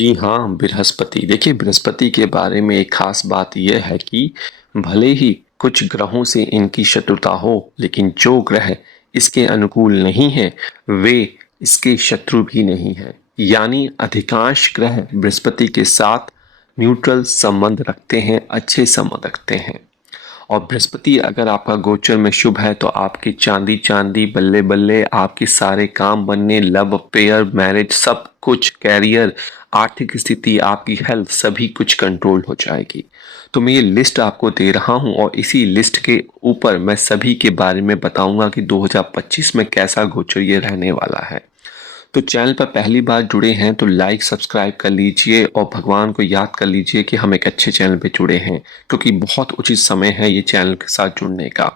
जी हाँ, बृहस्पति। देखिए, बृहस्पति के बारे में एक ख़ास बात ये है कि भले ही कुछ ग्रहों से इनकी शत्रुता हो, लेकिन जो ग्रह इसके अनुकूल नहीं हैं, वे इसके शत्रु भी नहीं हैं। यानी अधिकांश ग्रह बृहस्पति के साथ न्यूट्रल संबंध रखते हैं, अच्छे संबंध रखते हैं। और बृहस्पति अगर आपका गोचर में शुभ है तो आपकी चांदी चांदी बल्ले बल्ले, आपके सारे काम बनने, लव अफेयर, मैरिज, सब कुछ, कैरियर, आर्थिक स्थिति, आपकी हेल्थ, सभी कुछ कंट्रोल हो जाएगी। तो मैं ये लिस्ट आपको दे रहा हूँ और इसी लिस्ट के ऊपर मैं सभी के बारे में बताऊंगा कि 2025 में कैसा गोचर ये रहने वाला है। तो चैनल पर पहली बार जुड़े हैं तो लाइक सब्सक्राइब कर लीजिए और भगवान को याद कर लीजिए कि हम एक अच्छे चैनल पे जुड़े हैं, क्योंकि बहुत उचित समय है ये चैनल के साथ जुड़ने का।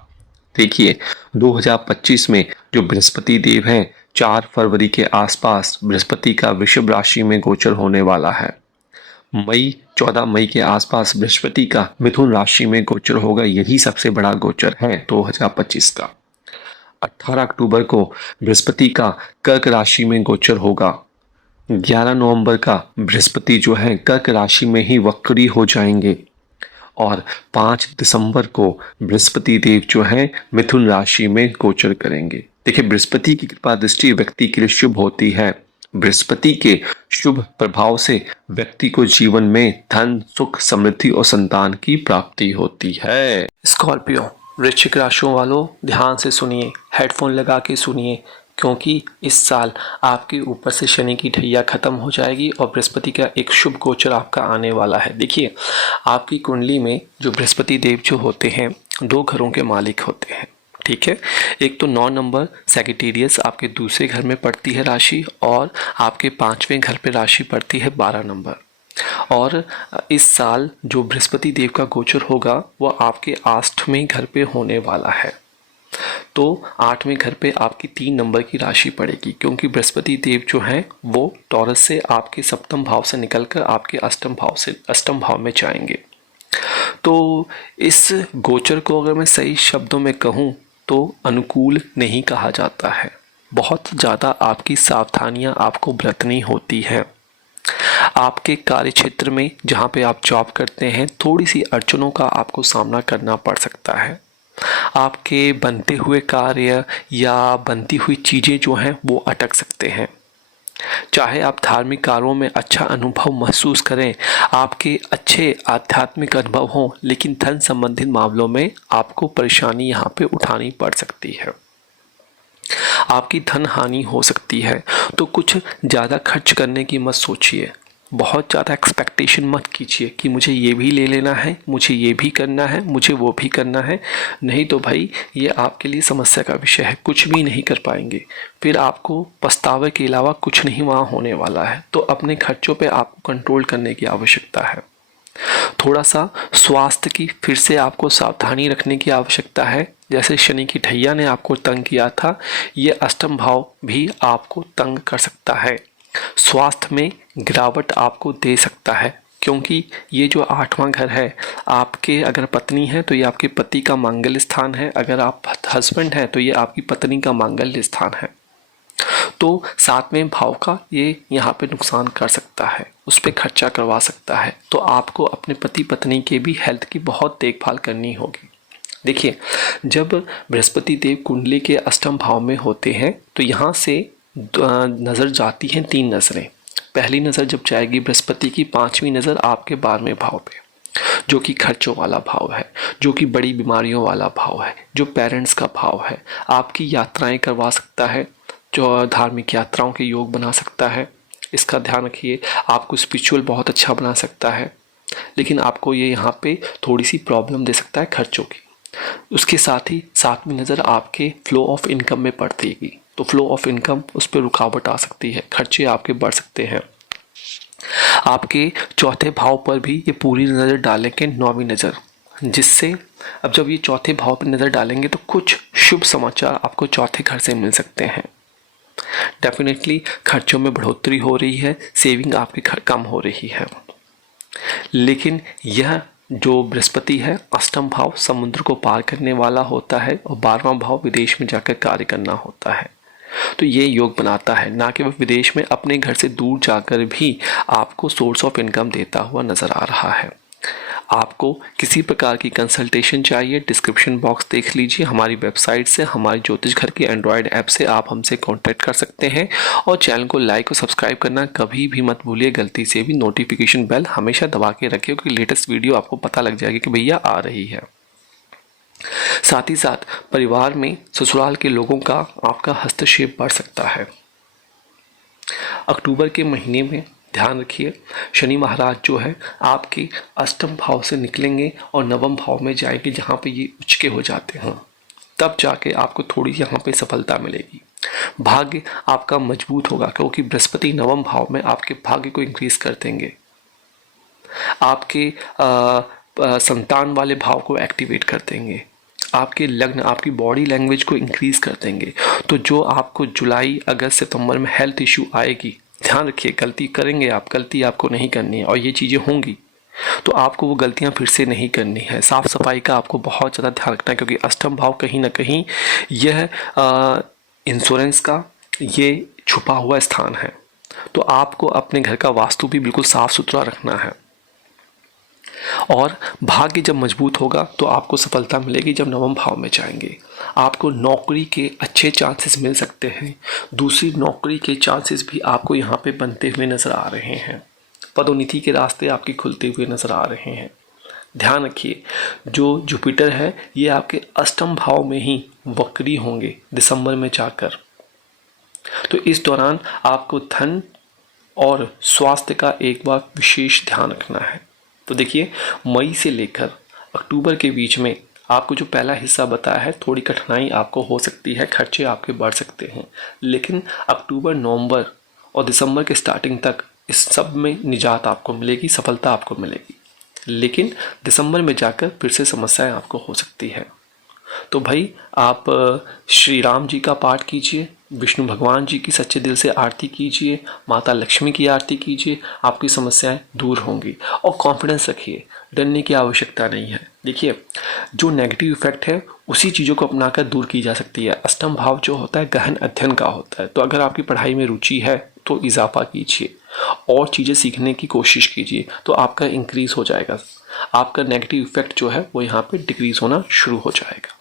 देखिए, 2025 में जो बृहस्पति देव हैं, 4 फरवरी के आसपास बृहस्पति का वृषभ राशि में गोचर होने वाला है। 14 मई के आसपास बृहस्पति का मिथुन राशि में गोचर होगा। यही सबसे बड़ा गोचर है 2025 का। 18 अक्टूबर को बृहस्पति का कर्क राशि में गोचर होगा। 11 नवंबर का बृहस्पति जो है कर्क राशि में ही वक्री हो जाएंगे और 5 दिसंबर को बृहस्पति देव जो है मिथुन राशि में गोचर करेंगे। देखिए, बृहस्पति की कृपा दृष्टि व्यक्ति के लिए शुभ होती है। बृहस्पति के शुभ प्रभाव से व्यक्ति को जीवन में धन, सुख, समृद्धि और संतान की प्राप्ति होती है। स्कॉर्पियो वृश्चिक राशियों वालों, ध्यान से सुनिए, हेडफोन लगा के सुनिए, क्योंकि इस साल आपके ऊपर से शनि की ढैया खत्म हो जाएगी और बृहस्पति का एक शुभ गोचर आपका आने वाला है। देखिए, आपकी कुंडली में जो बृहस्पति देव जो होते हैं, 2 घरों के मालिक होते हैं। ठीक है, एक तो 9 नंबर सैगिटेरियस आपके दूसरे घर में पड़ती है राशि, और आपके 5वें घर पे राशि पड़ती है 12 नंबर। और इस साल जो बृहस्पति देव का गोचर होगा वह आपके 8वें घर पे होने वाला है। तो 8वें घर पे आपकी 3 नंबर की राशि पड़ेगी, क्योंकि बृहस्पति देव जो हैं वो टॉरस से आपके 7वें भाव से निकलकर आपके 8वें भाव में जाएंगे। तो इस गोचर को अगर मैं सही शब्दों में कहूँ तो अनुकूल नहीं कहा जाता है। बहुत ज़्यादा आपकी सावधानियाँ आपको बरतनी होती है। आपके कार्य क्षेत्र में जहाँ पे आप जॉब करते हैं, थोड़ी सी अड़चनों का आपको सामना करना पड़ सकता है। आपके बनते हुए कार्य या बनती हुई चीज़ें जो हैं वो अटक सकते हैं। चाहे आप धार्मिक कार्यों में अच्छा अनुभव महसूस करें, आपके अच्छे आध्यात्मिक अनुभव हों, लेकिन धन संबंधित मामलों में आपको परेशानी यहाँ पे उठानी पड़ सकती है। आपकी धन हानि हो सकती है, तो कुछ ज़्यादा खर्च करने की मत सोचिए। बहुत ज़्यादा एक्सपेक्टेशन मत कीजिए कि मुझे ये भी ले लेना है, मुझे ये भी करना है, मुझे वो भी करना है। नहीं तो भाई, ये आपके लिए समस्या का विषय है, कुछ भी नहीं कर पाएंगे। फिर आपको पछतावे के अलावा कुछ नहीं वहाँ होने वाला है। तो अपने खर्चों पे आपको कंट्रोल करने की आवश्यकता है। थोड़ा सा स्वास्थ्य की फिर से आपको सावधानी रखने की आवश्यकता है। जैसे शनि की ढैया ने आपको तंग किया था, ये अष्टम भाव भी आपको तंग कर सकता है। स्वास्थ्य में गिरावट आपको दे सकता है, क्योंकि ये जो 8वां घर है, आपके अगर पत्नी है तो ये आपके पति का मांगल्य स्थान है, अगर आप हस्बैंड हैं तो ये आपकी पत्नी का मांगल्य स्थान है। तो 7वें भाव का ये यहाँ पे नुकसान कर सकता है, उस पर खर्चा करवा सकता है। तो आपको अपने पति पत्नी के भी हेल्थ की बहुत देखभाल करनी होगी। देखिए, जब बृहस्पति देव कुंडली के अष्टम भाव में होते हैं तो यहाँ से नज़र जाती हैं 3 नज़रें। पहली नज़र जब जाएगी बृहस्पति की, 5वीं नज़र आपके 12वें भाव पे, जो कि खर्चों वाला भाव है, जो कि बड़ी बीमारियों वाला भाव है, जो पेरेंट्स का भाव है। आपकी यात्राएं करवा सकता है, जो धार्मिक यात्राओं के योग बना सकता है। इसका ध्यान रखिए। आपको स्पिरिचुअल बहुत अच्छा बना सकता है, लेकिन आपको ये यहाँ पे थोड़ी सी प्रॉब्लम दे सकता है खर्चों की। उसके साथ ही 7वीं नज़र आपके फ्लो ऑफ इनकम में पड़ती, तो फ्लो ऑफ इनकम, उस पर रुकावट आ सकती है, खर्चे आपके बढ़ सकते हैं। आपके 4थे भाव पर भी ये पूरी नज़र डालेंगे, 9वीं नज़र, जिससे अब जब ये 4थे भाव पर नज़र डालेंगे तो कुछ शुभ समाचार आपको 4थे घर से मिल सकते हैं। डेफिनेटली खर्चों में बढ़ोतरी हो रही है, सेविंग आपकी कम हो रही है। लेकिन यह जो बृहस्पति है, अष्टम भाव समुद्र को पार करने वाला होता है और 12वां भाव विदेश में जाकर कार्य करना होता है। तो ये योग बनाता है, ना कि वह विदेश में अपने घर से दूर जाकर भी आपको सोर्स ऑफ इनकम देता हुआ नज़र आ रहा है। आपको किसी प्रकार की कंसल्टेशन चाहिए, डिस्क्रिप्शन बॉक्स देख लीजिए, हमारी वेबसाइट से, हमारी ज्योतिष घर की एंड्रॉयड ऐप से आप हमसे कांटेक्ट कर सकते हैं। और चैनल को लाइक और सब्सक्राइब करना कभी भी मत भूलिए, गलती से भी नोटिफिकेशन बेल हमेशा दबा के रखिए, क्योंकि लेटेस्ट वीडियो आपको पता लग जाएगी कि भैया आ रही है। साथ ही साथ परिवार में ससुराल के लोगों का आपका हस्तक्षेप बढ़ सकता है। अक्टूबर के महीने में ध्यान रखिए, शनि महाराज जो है आपके अष्टम भाव से निकलेंगे और नवम भाव में जाएंगे, जहाँ पे ये उच्च के हो जाते हैं। तब जाके आपको थोड़ी यहाँ पे सफलता मिलेगी। भाग्य आपका मजबूत होगा, क्योंकि बृहस्पति नवम भाव में आपके भाग्य को इंक्रीज कर देंगे। आपके संतान वाले भाव को एक्टिवेट कर देंगे। आपके लग्न आपकी बॉडी लैंग्वेज को इंक्रीज कर देंगे। तो जो आपको जुलाई, अगस्त, सितंबर में हेल्थ इशू आएगी, ध्यान रखिए, गलती करेंगे आप, गलती आपको नहीं करनी है और ये चीज़ें होंगी तो आपको वो गलतियां फिर से नहीं करनी है। साफ सफाई का आपको बहुत ज़्यादा ध्यान रखना है, क्योंकि अष्टम भाव कहीं ना कहीं यह इंश्योरेंस का ये छुपा हुआ स्थान है। तो आपको अपने घर का वास्तु भी बिल्कुल साफ सुथरा रखना है। और भाग्य जब मजबूत होगा तो आपको सफलता मिलेगी जब नवम भाव में जाएंगे। आपको नौकरी के अच्छे चांसेस मिल सकते हैं। दूसरी नौकरी के चांसेस भी आपको यहाँ पे बनते हुए नज़र आ रहे हैं। पदोन्नति के रास्ते आपके खुलते हुए नज़र आ रहे हैं। ध्यान रखिए, जो जुपिटर है ये आपके अष्टम भाव में ही वक्री होंगे दिसंबर में जाकर। तो इस दौरान आपको धन और स्वास्थ्य का एक बार विशेष ध्यान रखना है। तो देखिए, मई से लेकर अक्टूबर के बीच में आपको जो पहला हिस्सा बताया है, थोड़ी कठिनाई आपको हो सकती है, खर्चे आपके बढ़ सकते हैं, लेकिन अक्टूबर, नवंबर और दिसंबर के स्टार्टिंग तक इस सब में निजात आपको मिलेगी, सफलता आपको मिलेगी। लेकिन दिसंबर में जाकर फिर से समस्याएं आपको हो सकती है। तो भाई आप श्री राम जी का पाठ कीजिए, विष्णु भगवान जी की सच्चे दिल से आरती कीजिए, माता लक्ष्मी की आरती कीजिए, आपकी समस्याएं दूर होंगी। और कॉन्फिडेंस रखिए, डरने की आवश्यकता नहीं है। देखिए, जो नेगेटिव इफेक्ट है उसी चीज़ों को अपनाकर दूर की जा सकती है। अष्टम भाव जो होता है गहन अध्ययन का होता है। तो अगर आपकी पढ़ाई में रुचि है तो इजाफा कीजिए और चीज़ें सीखने की कोशिश कीजिए, तो आपका इंक्रीज हो जाएगा। आपका नेगेटिव इफेक्ट जो है वो यहाँ पे डिक्रीज होना शुरू हो जाएगा।